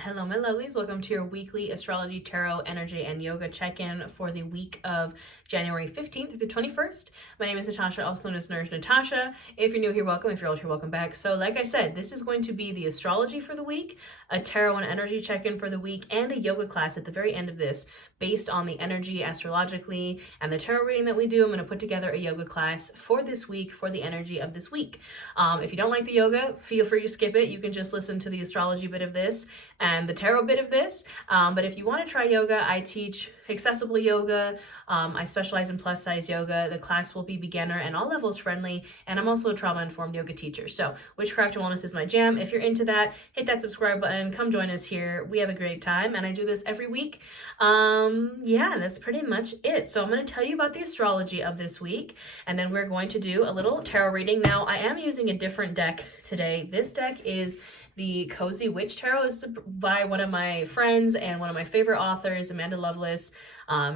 Hello, my lovelies. Welcome to your weekly astrology, tarot, energy, and yoga check-in for the week of January 15th through the 21st. My name is Natasha, also known as Nurse Natasha. If you're new here, welcome. If you're old here, welcome back. So like I said, this is going to be the astrology for the week, a tarot and energy check-in for the week, and a yoga class at the very end of this based on the energy astrologically and the tarot reading that we do. I'm going to put together a yoga class for this week for the energy of this week. If you don't like the yoga, feel free to skip it. You can just listen to the astrology bit of this and the tarot bit of this. But if you want to try yoga, I teach accessible yoga. I specialize in plus size yoga. The class will be beginner and all levels friendly. And I'm also a trauma informed yoga teacher. So witchcraft and wellness is my jam. If you're into that, hit that subscribe button. Come join us here. We have a great time. And I do this every week. Yeah, that's pretty much it. So I'm going to tell you about the astrology of this week. And then we're going to do a little tarot reading. Now I am using a different deck today. This deck is the Cozy Witch Tarot. This is by one of my friends and one of my favorite authors, Amanda Lovelace.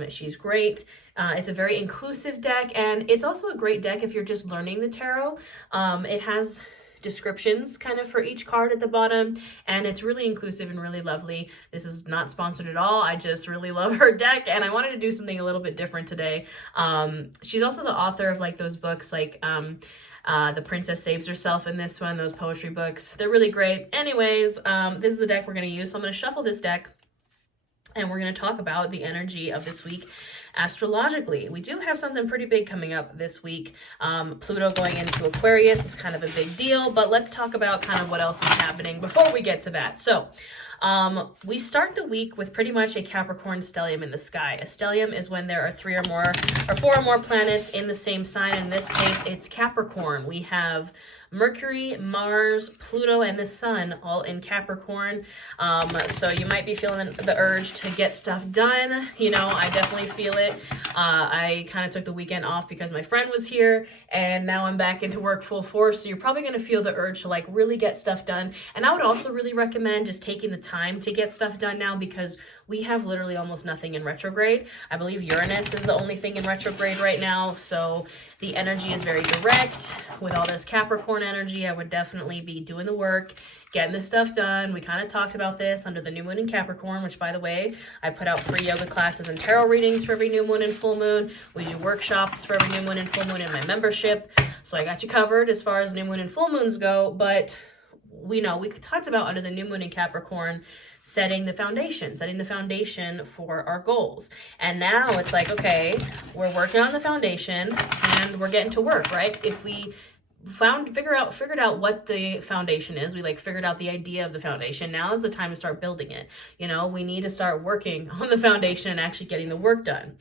She's great. It's a very inclusive deck, and it's also a great deck if you're just learning the tarot. It has descriptions kind of for each card at the bottom, and it's really inclusive and really lovely. This is not sponsored at all. I just really love her deck, and I wanted to do something a little bit different today. She's also the author of like those books like The Princess Saves Herself in this one, those poetry books. They're really great. Anyways, this is the deck we're going to use. So I'm going to shuffle this deck and we're going to talk about the energy of this week astrologically. We do have something pretty big coming up this week. Pluto going into Aquarius is kind of a big deal, but let's talk about kind of what else is happening before we get to that. So we start the week with pretty much a Capricorn stellium in the sky. A stellium is when there are four or more planets in the same sign. In this case, it's Capricorn. We have Mercury, Mars, Pluto, and the Sun all in Capricorn. So you might be feeling the urge to get stuff done. You know, I definitely feel it. I kind of took the weekend off because my friend was here, and now I'm back into work full force. So you're probably going to feel the urge to like really get stuff done. And I would also really recommend just taking the time to get stuff done now, because we have literally almost nothing in retrograde. I believe Uranus is the only thing in retrograde right now. So the energy is very direct. With all this Capricorn energy, I would definitely be doing the work, getting this stuff done. We kind of talked about this under the new moon in Capricorn, which, by the way, I put out free yoga classes and tarot readings for every new moon and full moon. We do workshops for every new moon and full moon in my membership. So I got you covered as far as new moon and full moons go. But we talked about under the new moon in Capricorn, setting the foundation for our goals. And now it's like, okay, we're working on the foundation and we're getting to work, right? If we figured out what the foundation is, we figured out the idea of the foundation, now is the time to start building it. You know, we need to start working on the foundation and actually getting the work done.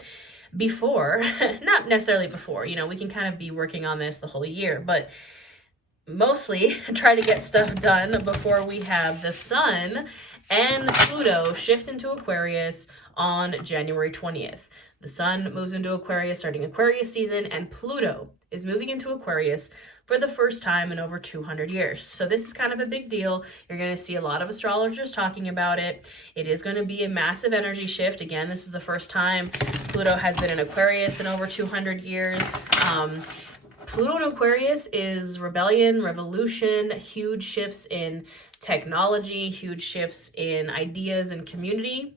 Before, not necessarily before, you know, we can kind of be working on this the whole year, but mostly try to get stuff done before we have the Sun and Pluto shift into Aquarius on January 20th. The Sun moves into Aquarius, starting Aquarius season, and Pluto is moving into Aquarius for the first time in over 200 years. So this is kind of a big deal. You're going to see a lot of astrologers talking about it. It is going to be a massive energy shift. Again, this is the first time Pluto has been in Aquarius in over 200 years. Pluto in Aquarius is rebellion, revolution, huge shifts in technology, huge shifts in ideas and community.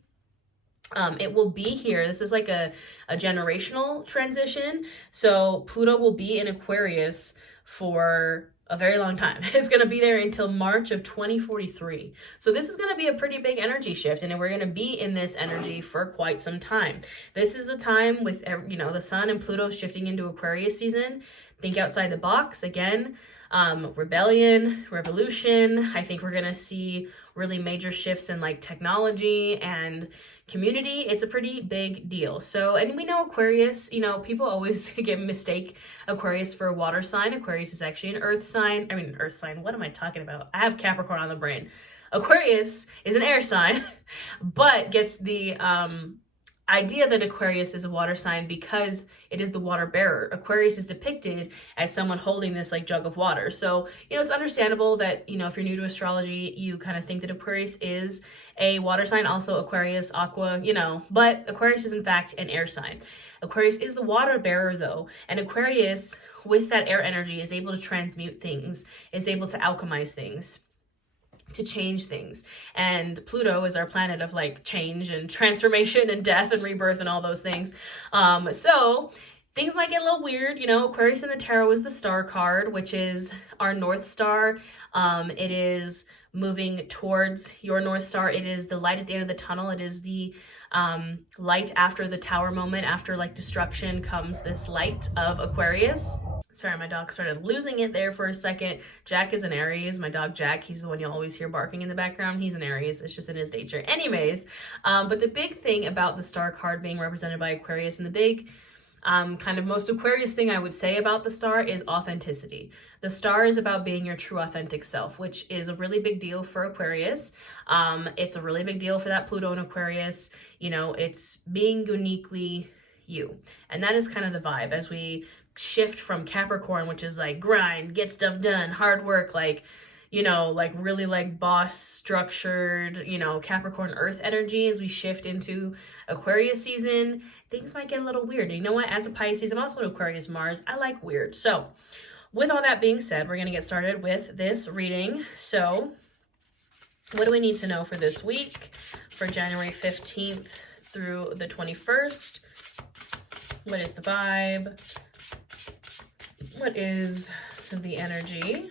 It will be here. This is like a generational transition. So Pluto will be in Aquarius for a very long time. It's going to be there until March of 2043. So this is going to be a pretty big energy shift, and we're going to be in this energy for quite some time. This is the time with, you know, the Sun and Pluto shifting into Aquarius season. Think outside the box again. Rebellion, revolution. I think we're going to see really major shifts in like technology and community. It's a pretty big deal. So, and we know Aquarius, you know, people always mistake Aquarius for a water sign. Aquarius is actually an earth sign. What am I talking about? I have Capricorn on the brain. Aquarius is an air sign, but gets the idea that Aquarius is a water sign because it is the water bearer. Aquarius is depicted as someone holding this like jug of water. So, you know, it's understandable that, you know, if you're new to astrology, you kind of think that Aquarius is a water sign, also Aquarius, Aqua, you know, but Aquarius is in fact an air sign. Aquarius is the water bearer though, and Aquarius with that air energy is able to transmute things, is able to alchemize things. to change things. And Pluto is our planet of like change and transformation and death and rebirth and all those things. So things might get a little weird. Aquarius in the tarot is the star card, which is our North Star. It is moving towards your North Star. It is the light at the end of the tunnel. It is the light after the tower moment. After like destruction comes this light of Aquarius. Sorry, my dog started losing it there for a second. Jack is an Aries. My dog Jack, he's the one you'll always hear barking in the background. He's an Aries. It's just in his nature. Anyways, but the big thing about the star card being represented by Aquarius, and the big kind of most Aquarius thing I would say about the star is authenticity. The star is about being your true authentic self, which is a really big deal for Aquarius. It's a really big deal for that Pluto in Aquarius. It's being uniquely you. And that is kind of the vibe as we shift from Capricorn, which is like grind, get stuff done, hard work, like really like boss structured, Capricorn earth energy. As we shift into Aquarius season, things might get a little weird. You know what? As a Pisces, I'm also an Aquarius Mars. I like weird. So with all that being said, we're going to get started with this reading. So what do we need to know for this week, for January 15th through the 21st? What is the vibe? What is the energy?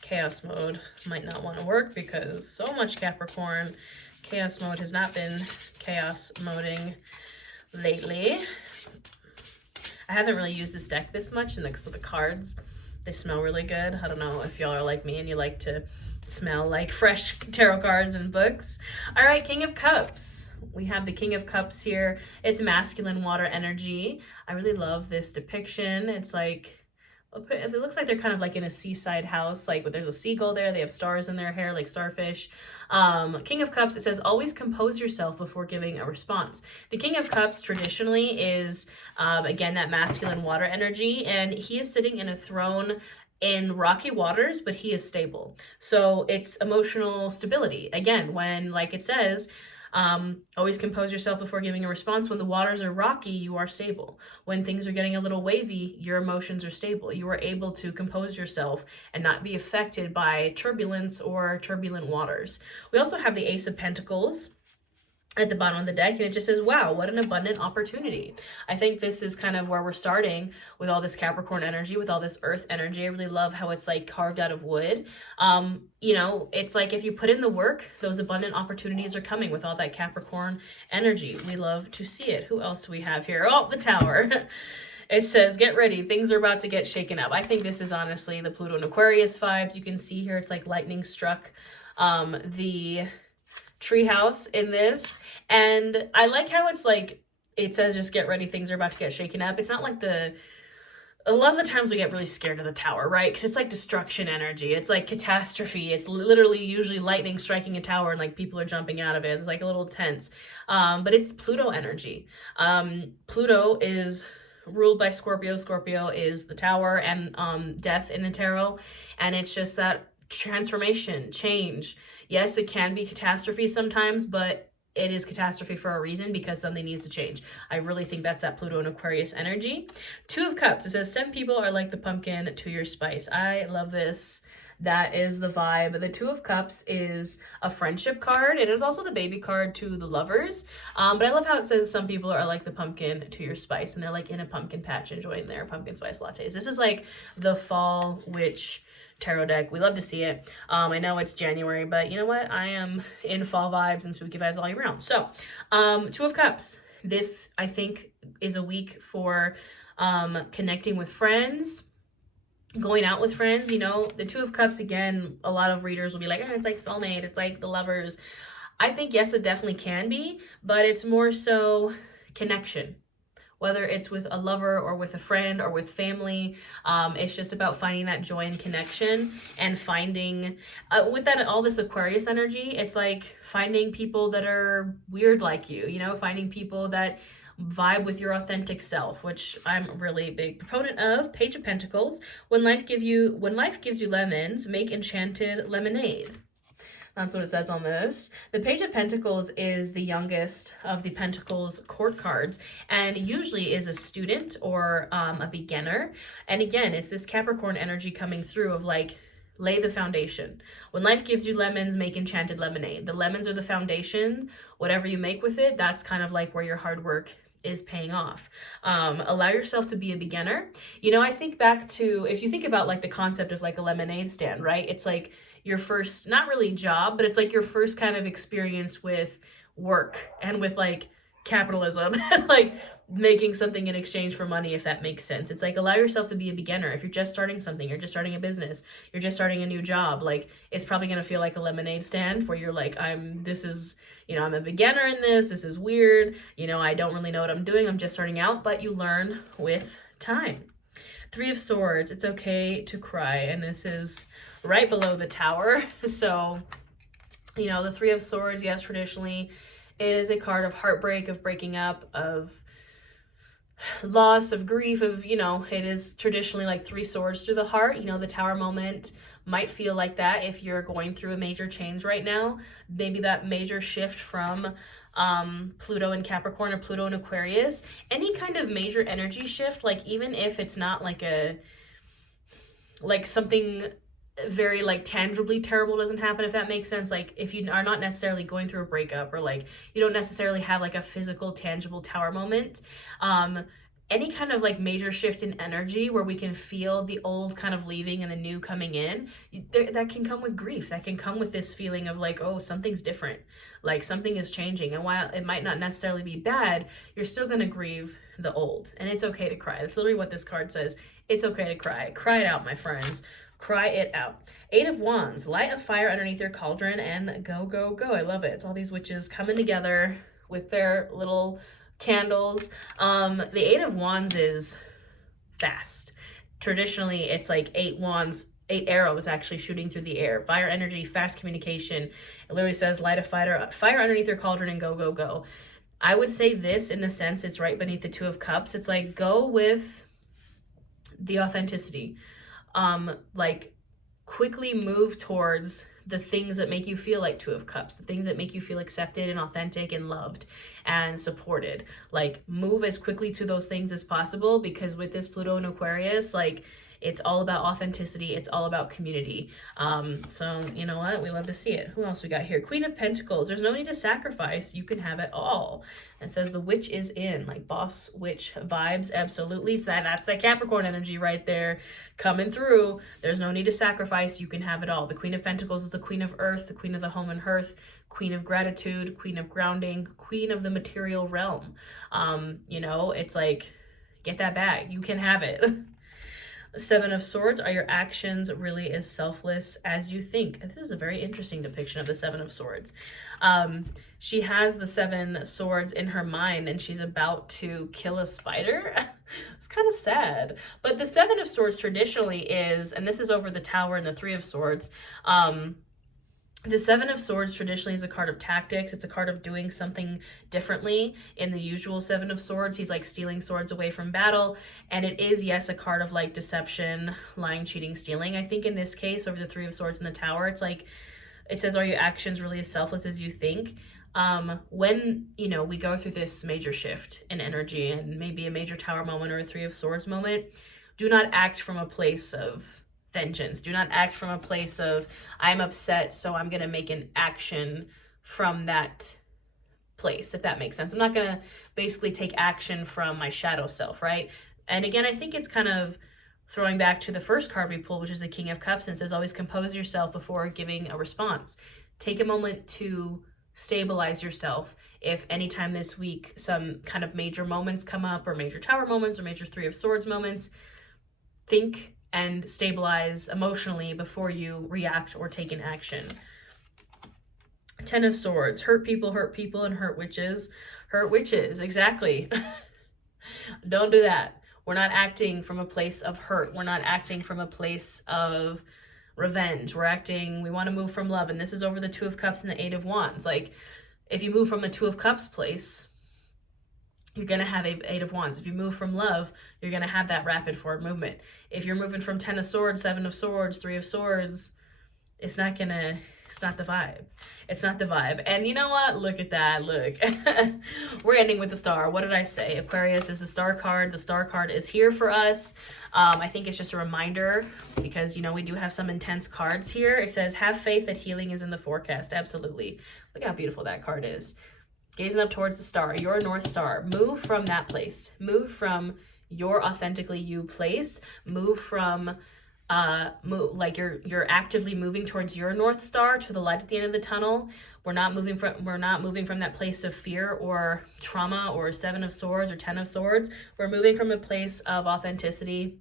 Chaos mode might not want to work because so much Capricorn. Chaos mode has not been chaos moding lately. I haven't really used this deck this much, and so the cards, they smell really good. I don't know if y'all are like me and you like to smell like fresh tarot cards and books. All right, King of Cups. We have the King of Cups here. It's masculine water energy. I really love this depiction. It's like, it looks like they're kind of like in a seaside house, like there's a seagull there. They have stars in their hair, like starfish. King of Cups, it says, always compose yourself before giving a response. The King of Cups traditionally is, again, that masculine water energy, and he is sitting in a throne in rocky waters, but he is stable. So it's emotional stability. Again, when, like it says, always compose yourself before giving a response. When the waters are rocky, you are stable. When things are getting a little wavy, your emotions are stable. You are able to compose yourself and not be affected by turbulence or turbulent waters. We also have the Ace of Pentacles at the bottom of the deck, and it just says, wow, what an abundant opportunity. I think this is kind of where we're starting with all this Capricorn energy, with all this earth energy. I really love how it's like carved out of wood. It's like if you put in the work, those abundant opportunities are coming with all that Capricorn energy. We love to see it. Who else do we have here? Oh, the Tower. It says, get ready. Things are about to get shaken up. I think this is honestly the Pluto and Aquarius vibes. You can see here, it's like lightning struck the treehouse in this, and I like how it's like, it says just get ready, things are about to get shaken up. It's not like a lot of the times we get really scared of the Tower, right? Because it's like destruction energy, it's like catastrophe, it's literally usually lightning striking a tower and like people are jumping out of it. It's like a little tense, but it's Pluto energy. Pluto is ruled by Scorpio. Scorpio is the Tower and death in the tarot, and it's just that transformation, change. Yes, it can be catastrophe sometimes, but it is catastrophe for a reason, because something needs to change. I really think that's that Pluto and Aquarius energy. Two of Cups, it says, some people are like the pumpkin to your spice. I love this. That is the vibe. The Two of Cups is a friendship card. It is also the baby card to the lovers. But I love how it says some people are like the pumpkin to your spice, and they're like in a pumpkin patch enjoying their pumpkin spice lattes. This is like the fall witch tarot deck. We love to see it. I know it's January, but you know what? I am in fall vibes and spooky vibes all year round. So, Two of Cups. This, I think, is a week for connecting with friends, going out with friends. The Two of Cups, again, a lot of readers will be like, it's like soulmate, it's like the lovers. I think, yes, it definitely can be, but it's more so connection. Whether it's with a lover or with a friend or with family, it's just about finding that joy and connection, and finding, with that, all this Aquarius energy, it's like finding people that are weird like you, finding people that vibe with your authentic self, which I'm a really big proponent of. Page of Pentacles, when life gives you lemons, make enchanted lemonade. That's what it says on this. The Page of Pentacles is the youngest of the Pentacles court cards, and usually is a student or a beginner. And again, it's this Capricorn energy coming through of like Lay the foundation. When life gives you lemons, make enchanted lemonade. The lemons are the foundation. Whatever you make with it, that's kind of like where your hard work is paying off. Allow yourself to be a beginner. I think back to, if you think about like the concept of like a lemonade stand, right? It's like your first, not really job, but it's like your first kind of experience with work and with like capitalism and like making something in exchange for money, if that makes sense. It's like, allow yourself to be a beginner. If you're just starting something, you're just starting a business, you're just starting a new job, like it's probably going to feel like a lemonade stand where you're like, I'm a beginner in this is weird, I don't really know what I'm doing, I'm just starting out, but you learn with time. Three of Swords, it's okay to cry, and this is right below the Tower. So, the Three of Swords, yes, traditionally is a card of heartbreak, of breaking up, of loss, of grief, of, it is traditionally like three swords through the heart. The Tower moment might feel like that if you're going through a major change right now. Maybe that major shift from Pluto in Capricorn or Pluto in Aquarius. Any kind of major energy shift, like even if it's not like something very like tangibly terrible doesn't happen, if that makes sense. Like if you are not necessarily going through a breakup, or like you don't necessarily have like a physical tangible Tower moment, any kind of like major shift in energy where we can feel the old kind of leaving and the new coming in, that can come with grief. That can come with this feeling of like, oh, something's different, like something is changing. And while it might not necessarily be bad, you're still going to grieve the old, and it's okay to cry. That's literally what this card says. It's okay to cry. Cry it out, my friends. Cry it out. Eight of Wands, light a fire underneath your cauldron and go, go, go. I love it. It's all these witches coming together with their little candles. The Eight of Wands is fast. Traditionally, it's like 8 wands, 8 arrows actually shooting through the air. Fire energy, fast communication. It literally says light a fire underneath your cauldron and go, go, go. I would say this in the sense it's right beneath the Two of Cups. It's like, go with the authenticity. Like quickly move towards the things that make you feel like Two of Cups, the things that make you feel accepted and authentic and loved and supported. Like move as quickly to those things as possible, because with this Pluto in Aquarius, like it's all about authenticity. It's all about community. So you know what? We love to see it. Who else we got here? Queen of Pentacles. There's no need to sacrifice. You can have it all. It says the witch is in, like boss witch vibes. Absolutely. So that's that Capricorn energy right there coming through. There's no need to sacrifice. You can have it all. The Queen of Pentacles is the queen of earth, the queen of the home and hearth, queen of gratitude, queen of grounding, queen of the material realm. It's like, get that bag. You can have it. Seven of Swords, are your actions really as selfless as you think? This is a very interesting depiction of the Seven of Swords. She has the 7 swords in her mind and she's about to kill a spider. It's kind of sad. But the 7 of Swords traditionally is, and this is over the Tower and the 3 of Swords, the 7 of Swords traditionally is a card of tactics. It's a card of doing something differently in the usual 7 of Swords. He's like stealing swords away from battle. And it is, yes, a card of like deception, lying, cheating, stealing. I think in this case, over the 3 of Swords in the Tower, it's like, it says, are your actions really as selfless as you think? When, we go through this major shift in energy and maybe a major Tower moment or a 3 of Swords moment, do not act from a place of vengeance. Do not act from a place of, I'm upset, so I'm going to make an action from that place, if that makes sense. I'm not going to basically take action from my shadow self, right? And again, I think it's kind of throwing back to the first card we pulled, which is the King of Cups, and it says, always compose yourself before giving a response. Take a moment to stabilize yourself. If anytime this week some kind of major moments come up, or major Tower moments, or major 3 of Swords moments, think and stabilize emotionally before you react or take an action. 10 of Swords, hurt people, and hurt witches. Hurt witches, exactly. Don't do that. We're not acting from a place of hurt. We're not acting from a place of revenge. We want to move from love. And this is over the 2 of Cups and the 8 of Wands. Like, if you move from the 2 of Cups place, you're going to have 8 of Wands. If you move from love, you're going to have that rapid forward movement. If you're moving from 10 of Swords, 7 of Swords, 3 of Swords, it's not the vibe. It's not the vibe. And you know what? Look at that. Look. We're ending with the star. What did I say? Aquarius is the star card. The star card is here for us. I think it's just a reminder because, you know, we do have some intense cards here. It says, have faith that healing is in the forecast. Absolutely. Look how beautiful that card is. Gazing up towards the star, your North Star. Move from that place. Move from your authentically you place. Move from like you're actively moving towards your North Star, to the light at the end of the tunnel. We're not moving from that place of fear or trauma or Seven of Swords or Ten of Swords. We're moving from a place of authenticity,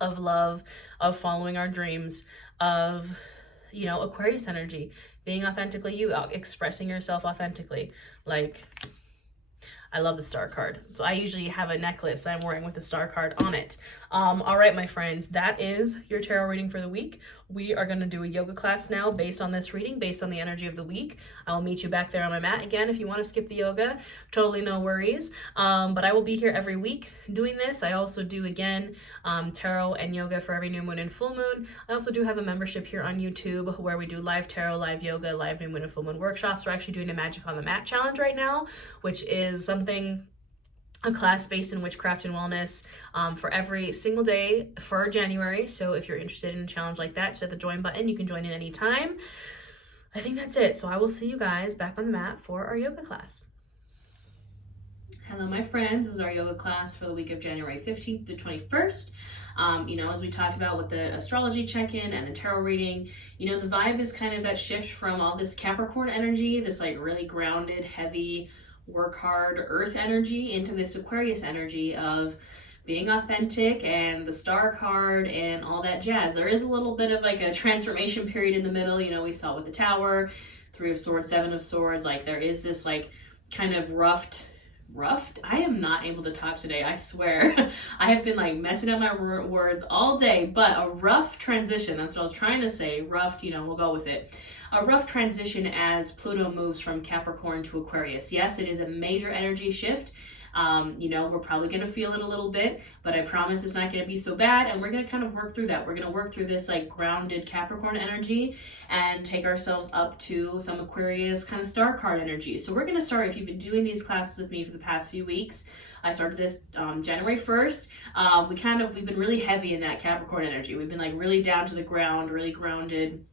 of love, of following our dreams, of, you know, Aquarius energy, being authentically you, expressing yourself authentically. Like, I love the star card. So I usually have a necklace that I'm wearing with a star card on it. All right, my friends, that is your tarot reading for the week. We are going to do a yoga class now based on this reading, based on the energy of the week. I will meet you back there on my mat again. If you want to skip the yoga, totally no worries. But I will be here every week doing this. I also do, again, tarot and yoga for every new moon and full moon. I also do have a membership here on YouTube where we do live tarot, live yoga, live new moon and full moon workshops. We're actually doing a Magic on the Mat challenge right now, which is a class based in witchcraft and wellness for every single day for January. So if you're interested in a challenge like that, just hit the join button. You can join in anytime. I think that's it. So I will see you guys back on the mat for our yoga class. Hello, my friends. This is our yoga class for the week of January 15th to 21st. You know, as we talked about with the astrology check-in and the tarot reading, you know, the vibe is kind of that shift from all this Capricorn energy, this like really grounded, heavy, work hard earth energy, into this Aquarius energy of being authentic and the star card and all that jazz. There is a little bit of like a transformation period in the middle. You know, we saw with the Tower, Three of Swords, Seven of Swords, like there is this like kind of roughed. I am not able to talk today, I swear. I have been like messing up my words all day, but a rough transition, that's what I was trying to say. Roughed, you know, we'll go with it. A rough transition as Pluto moves from Capricorn to Aquarius. Yes, it is a major energy shift. You know, we're probably going to feel it a little bit, but I promise it's not going to be so bad. And we're going to kind of work through that. We're going to work through this like grounded Capricorn energy and take ourselves up to some Aquarius kind of star card energy. So we're going to start, if you've been doing these classes with me for the past few weeks, I started this January 1st. We've been really heavy in that Capricorn energy. We've been like really down to the ground, really grounded,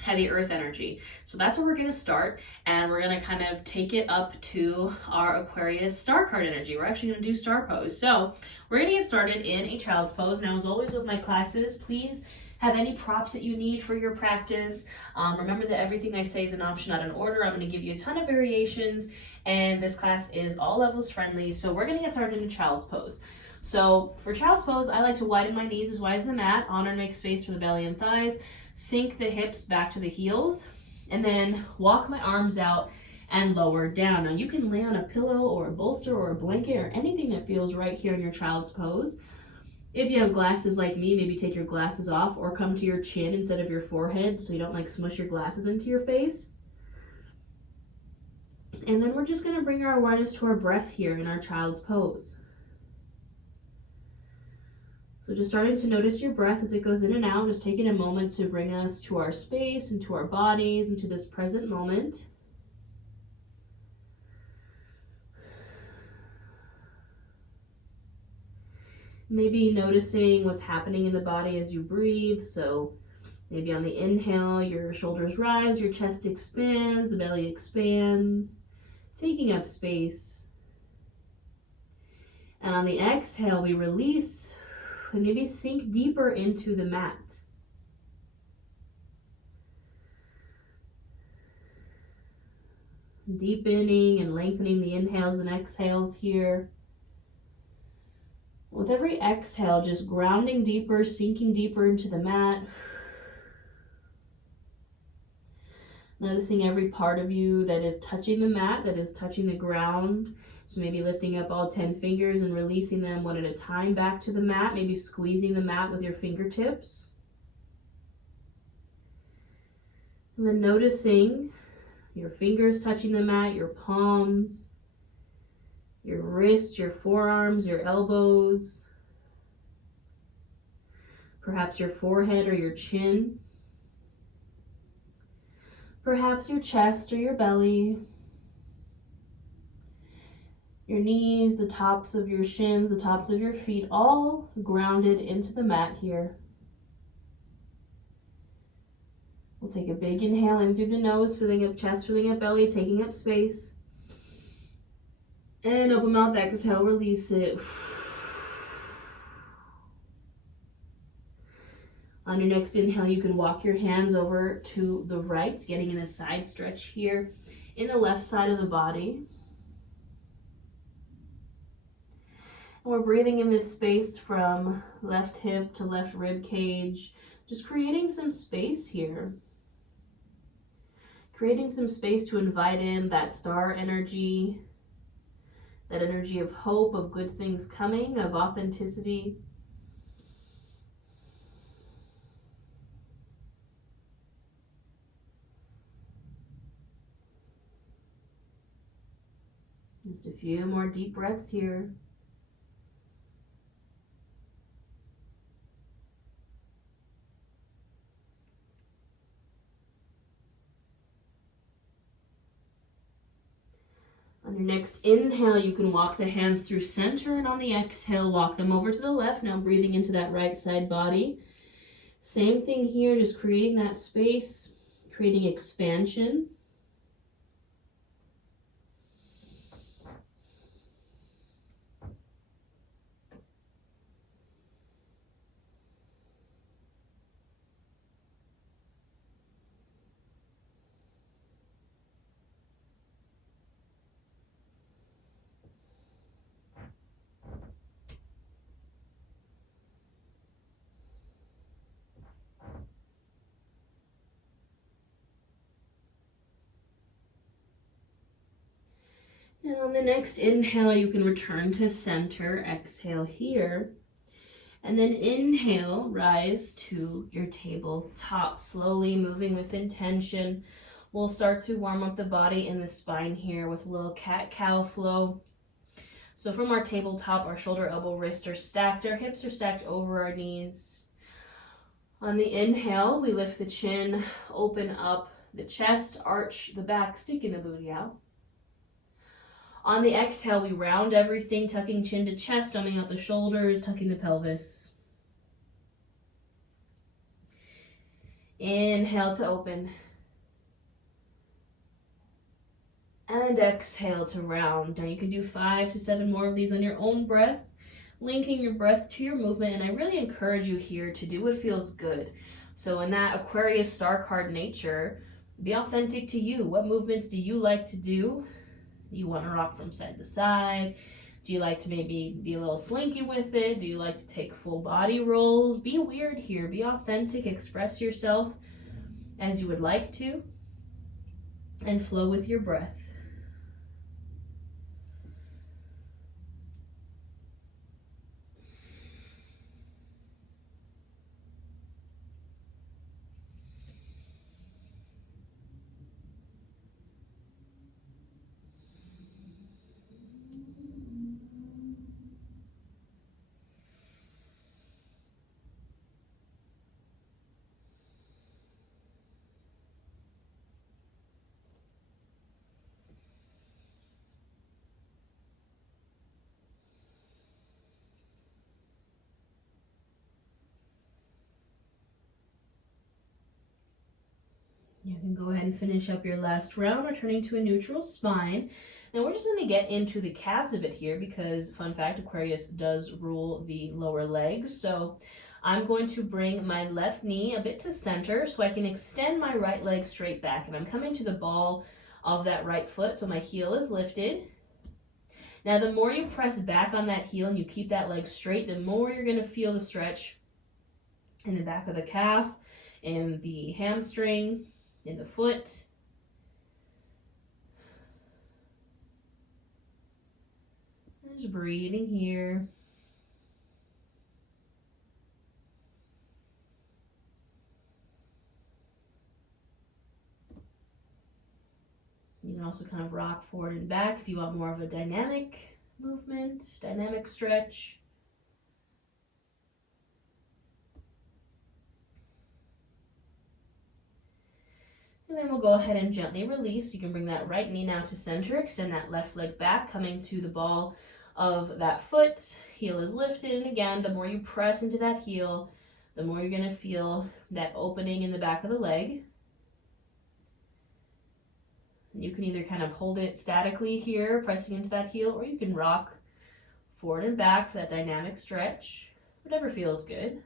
heavy earth energy. So that's where we're going to start, and we're going to kind of take it up to our Aquarius star card energy. We're actually going to do star pose. So we're going to get started in a child's pose. Now, as always with my classes, please have any props that you need for your practice. Remember that everything I say is an option, not an order. I'm going to give you a ton of variations, and this class is all levels friendly. So we're going to get started in a child's pose. So for child's pose, I like to widen my knees as wide as the mat, honor and make space for the belly and thighs, sink the hips back to the heels, and then walk my arms out and lower down. Now you can lay on a pillow or a bolster or a blanket or anything that feels right here in your child's pose. If you have glasses like me, maybe take your glasses off or come to your chin instead of your forehead so you don't like smush your glasses into your face. And then we're just going to bring our awareness to our breath here in our child's pose. So just starting to notice your breath as it goes in and out, just taking a moment to bring us to our space and to our bodies and to this present moment. Maybe noticing what's happening in the body as you breathe. So maybe on the inhale, your shoulders rise, your chest expands, the belly expands, taking up space. And on the exhale, we release and maybe sink deeper into the mat. Deepening and lengthening the inhales and exhales here. With every exhale, just grounding deeper, sinking deeper into the mat. Noticing every part of you that is touching the mat, that is touching the ground. So maybe lifting up all 10 fingers and releasing them one at a time back to the mat. Maybe squeezing the mat with your fingertips. And then noticing your fingers touching the mat, your palms, your wrists, your forearms, your elbows, perhaps your forehead or your chin. perhaps your chest or your belly, your knees, the tops of your shins, the tops of your feet, all grounded into the mat here. We'll take a big inhale in through the nose, filling up chest, filling up belly, taking up space. And open mouth, exhale, release it. On your next inhale, you can walk your hands over to the right, getting in a side stretch here in the left side of the body. And we're breathing in this space from left hip to left rib cage, just creating some space here. Creating some space to invite in that star energy, that energy of hope, of good things coming, of authenticity. Just a few more deep breaths here. On your next inhale, you can walk the hands through center, and on the exhale, walk them over to the left. Now breathing into that right side body. Same thing here, just creating that space, creating expansion. And on the next inhale, you can return to center, exhale here. And then inhale, rise to your tabletop, slowly moving with intention. We'll start to warm up the body and the spine here with a little cat-cow flow. So from our tabletop, our shoulder, elbow, wrist are stacked. Our hips are stacked over our knees. On the inhale, we lift the chin, open up the chest, arch the back, sticking the booty out. On the exhale, we round everything, tucking chin to chest, dumbing out the shoulders, tucking the pelvis. Inhale to open. And exhale to round. Now you can do 5 to 7 more of these on your own breath, linking your breath to your movement. And I really encourage you here to do what feels good. So in that Aquarius star card nature, be authentic to you. What movements do you like to do? You want to rock from side to side? Do you like to maybe be a little slinky with it? Do you like to take full body rolls? Be weird here. Be authentic. Express yourself as you would like to. And flow with your breath. You can go ahead and finish up your last round, returning to a neutral spine. Now we're just going to get into the calves a bit here because, fun fact, Aquarius does rule the lower legs. So I'm going to bring my left knee a bit to center so I can extend my right leg straight back. And I'm coming to the ball of that right foot, so my heel is lifted. Now the more you press back on that heel and you keep that leg straight, the more you're going to feel the stretch in the back of the calf, in the hamstring, in the foot. Just breathing here. You can also kind of rock forward and back if you want more of a dynamic movement, dynamic stretch. And then we'll go ahead and gently release. You can bring that right knee now to center, extend that left leg back, coming to the ball of that foot. Heel is lifted, and again, the more you press into that heel, the more you're going to feel that opening in the back of the leg. You can either kind of hold it statically here, pressing into that heel, or you can rock forward and back for that dynamic stretch, whatever feels good.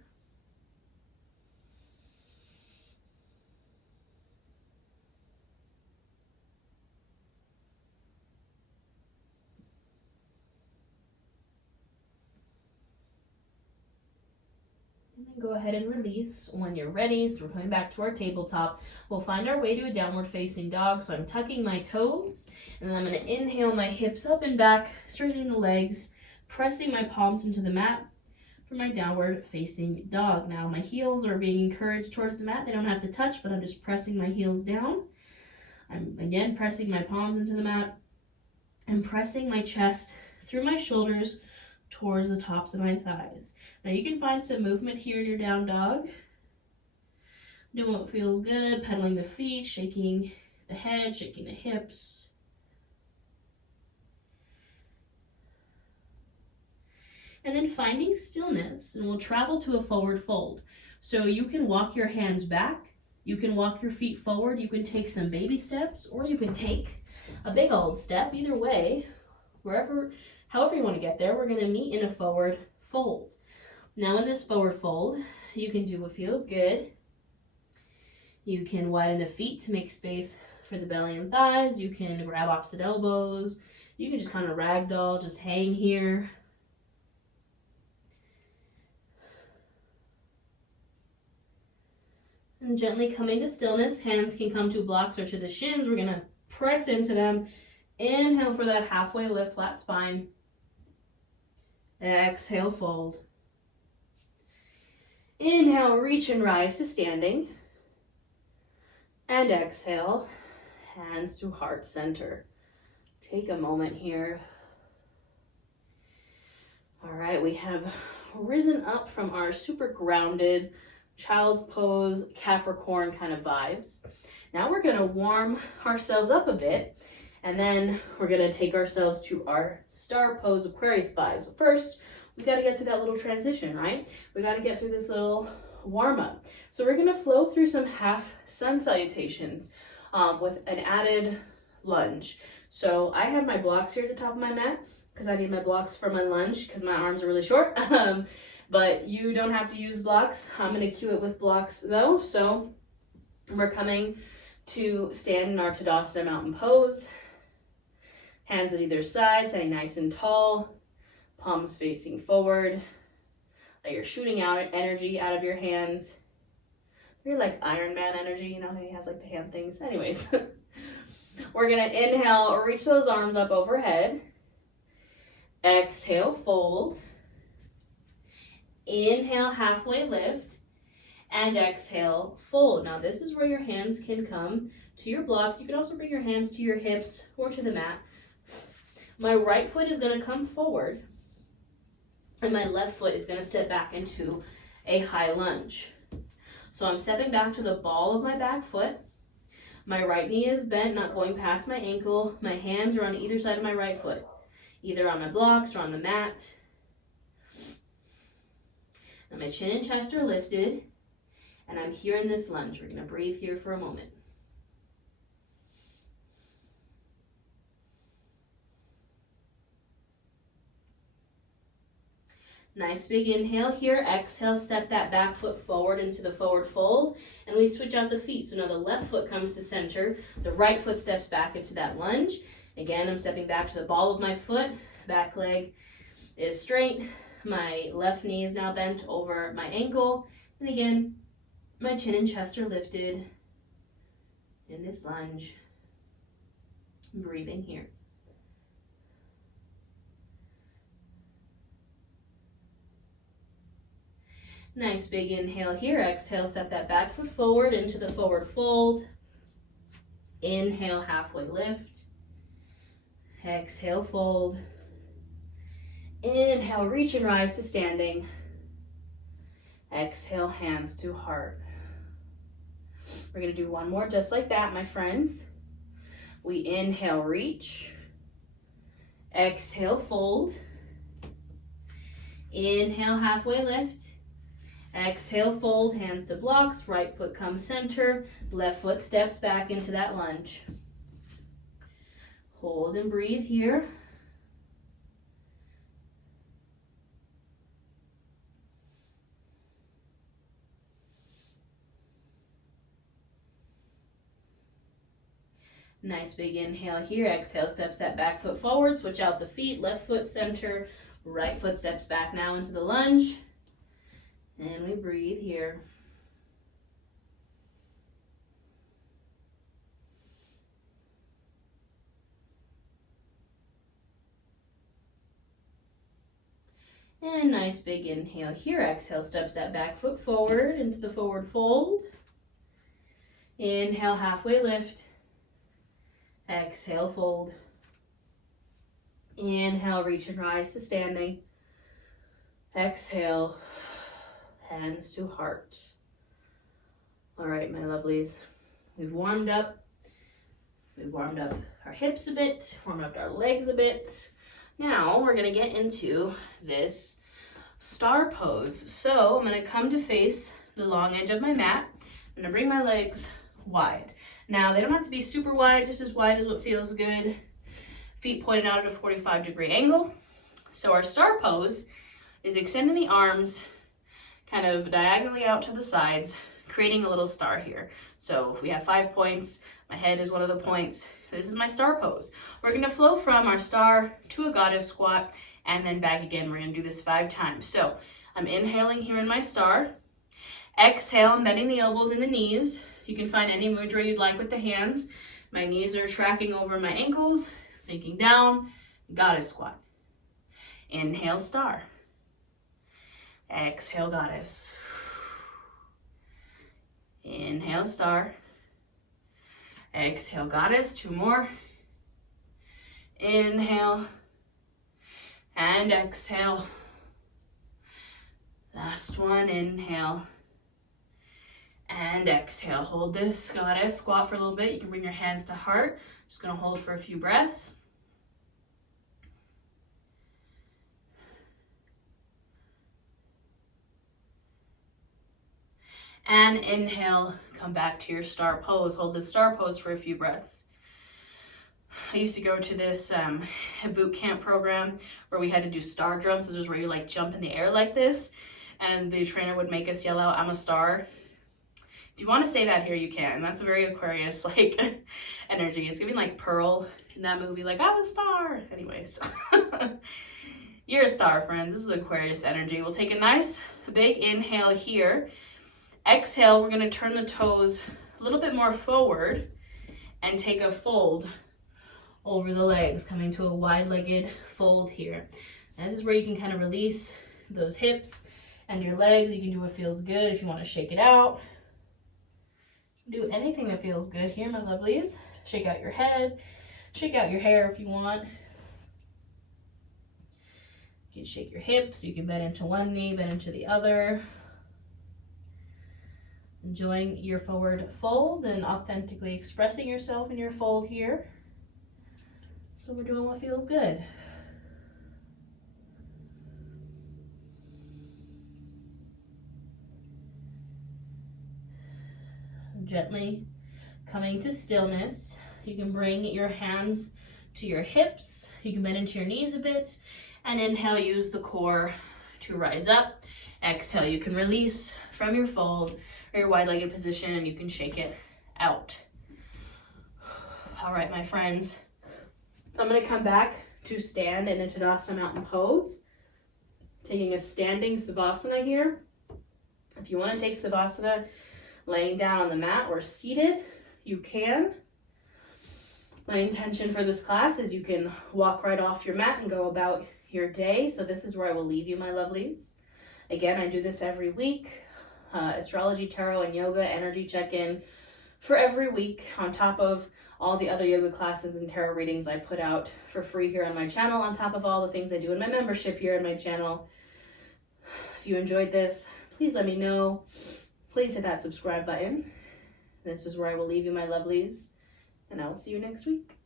Go ahead and release when you're ready. So we're coming back to our tabletop. We'll find our way to a downward facing dog. So I'm tucking my toes, and then I'm going to inhale my hips up and back, straightening the legs, pressing my palms into the mat for my downward facing dog. Now my heels are being encouraged towards the mat. They don't have to touch, but I'm just pressing my heels down. I'm again pressing my palms into the mat and pressing my chest through my shoulders towards the tops of my thighs. Now you can find some movement here in your down dog. Doing what feels good, pedaling the feet, shaking the head, shaking the hips. And then finding stillness, and we'll travel to a forward fold. So you can walk your hands back, you can walk your feet forward, you can take some baby steps, or you can take a big old step. Either way, however you want to get there, we're going to meet in a forward fold. Now in this forward fold, you can do what feels good. You can widen the feet to make space for the belly and thighs. You can grab opposite elbows. You can just kind of ragdoll, just hang here. And gently coming to stillness, hands can come to blocks or to the shins. We're going to press into them. Inhale for that halfway lift, flat spine. Exhale, fold. Inhale, reach and rise to standing. And exhale, hands to heart center. Take a moment here. All right, we have risen up from our super grounded child's pose, Capricorn kind of vibes. Now we're going to warm ourselves up a bit, and then we're going to take ourselves to our star pose, Aquarius vibes. But first, we got to get through that little transition, right? We got to get through this little warm up. So we're going to flow through some half sun salutations with an added lunge. So I have my blocks here at the top of my mat because I need my blocks for my lunge because my arms are really short. But you don't have to use blocks. I'm going to cue it with blocks though. So we're coming to stand in our Tadasana mountain pose. Hands at either side, standing nice and tall. Palms facing forward. Like you're shooting out energy out of your hands. You're like Iron Man energy, you know, he has like the hand things. Anyways, we're going to inhale or reach those arms up overhead. Exhale, fold. Inhale, halfway lift. And exhale, fold. Now this is where your hands can come to your blocks. You can also bring your hands to your hips or to the mat. My right foot is going to come forward. And my left foot is going to step back into a high lunge. So I'm stepping back to the ball of my back foot. My right knee is bent, not going past my ankle. My hands are on either side of my right foot, either on my blocks or on the mat. And my chin and chest are lifted, and I'm here in this lunge. We're going to breathe here for a moment. Nice big inhale here. Exhale, step that back foot forward into the forward fold, and we switch out the feet. So now the left foot comes to center, the right foot steps back into that lunge. Again, I'm stepping back to the ball of my foot, back leg is straight, my left knee is now bent over my ankle, and again, my chin and chest are lifted in this lunge. Breathing here. Nice big inhale here. Exhale, step that back foot forward into the forward fold. Inhale, halfway lift. Exhale, fold. Inhale, reach and rise to standing. Exhale, hands to heart. We're gonna do one more just like that, my friends. We inhale, reach. Exhale, fold. Inhale, halfway lift. Exhale, fold, hands to blocks, right foot comes center, left foot steps back into that lunge. Hold and breathe here. Nice big inhale here. Exhale, steps that back foot forward, switch out the feet, left foot center, right foot steps back now into the lunge. And we breathe here. And nice big inhale here. Exhale, steps that back foot forward into the forward fold. Inhale, halfway lift. Exhale, fold. Inhale, reach and rise to standing. Exhale, hands to heart. All right, my lovelies. We've warmed up. We've warmed up our hips a bit, warmed up our legs a bit. Now we're gonna get into this star pose. So I'm gonna come to face the long edge of my mat. I'm gonna bring my legs wide. Now they don't have to be super wide, just as wide as what feels good. Feet pointed out at a 45-degree angle. So our star pose is extending the arms kind of diagonally out to the sides, creating a little star here. So if we have 5 points, my head is one of the points. This is my star pose. We're gonna flow from our star to a goddess squat and then back again. We're gonna do this 5 times. So I'm inhaling here in my star. Exhale, I'm bending the elbows and the knees. You can find any mudra you'd like with the hands. My knees are tracking over my ankles, sinking down, goddess squat. Inhale, star. Exhale, goddess. Inhale, star. Exhale, goddess. 2 more. Inhale and exhale. Last one, inhale and exhale. Hold this goddess squat for a little bit. You can bring your hands to heart. Just gonna hold for a few breaths. And inhale, come back to your star pose. Hold this star pose for a few breaths. I used to go to this boot camp program where we had to do star jumps. This was where you like jump in the air like this. And the trainer would make us yell out, "I'm a star." If you want to say that here, you can. That's a very Aquarius like energy. It's giving like Pearl in that movie, like, "I'm a star." Anyways, you're a star, friends. This is Aquarius energy. We'll take a nice big inhale here. Exhale, we're gonna turn the toes a little bit more forward and take a fold over the legs, coming to a wide-legged fold here. And this is where you can kind of release those hips and your legs. You can do what feels good. If you want to shake it out, do anything that feels good here, my lovelies. Shake out your head, shake out your hair if you want. You can shake your hips, you can bend into one knee, bend into the other. Enjoying your forward fold and authentically expressing yourself in your fold here. So we're doing what feels good. Gently coming to stillness. You can bring your hands to your hips. You can bend into your knees a bit. And inhale, use the core to rise up. Exhale, you can release from your fold or your wide-legged position and you can shake it out. All right, my friends. I'm gonna come back to stand in a Tadasana Mountain Pose. Taking a standing Savasana here. If you wanna take Savasana laying down on the mat or seated, you can. My intention for this class is you can walk right off your mat and go about your day. So this is where I will leave you, my lovelies. Again, I do this every week. Astrology, tarot, and yoga energy check-in for every week on top of all the other yoga classes and tarot readings I put out for free here on my channel, on top of all the things I do in my membership here on my channel. If you enjoyed this, please let me know. Please hit that subscribe button. This is where I will leave you, my lovelies, and I will see you next week.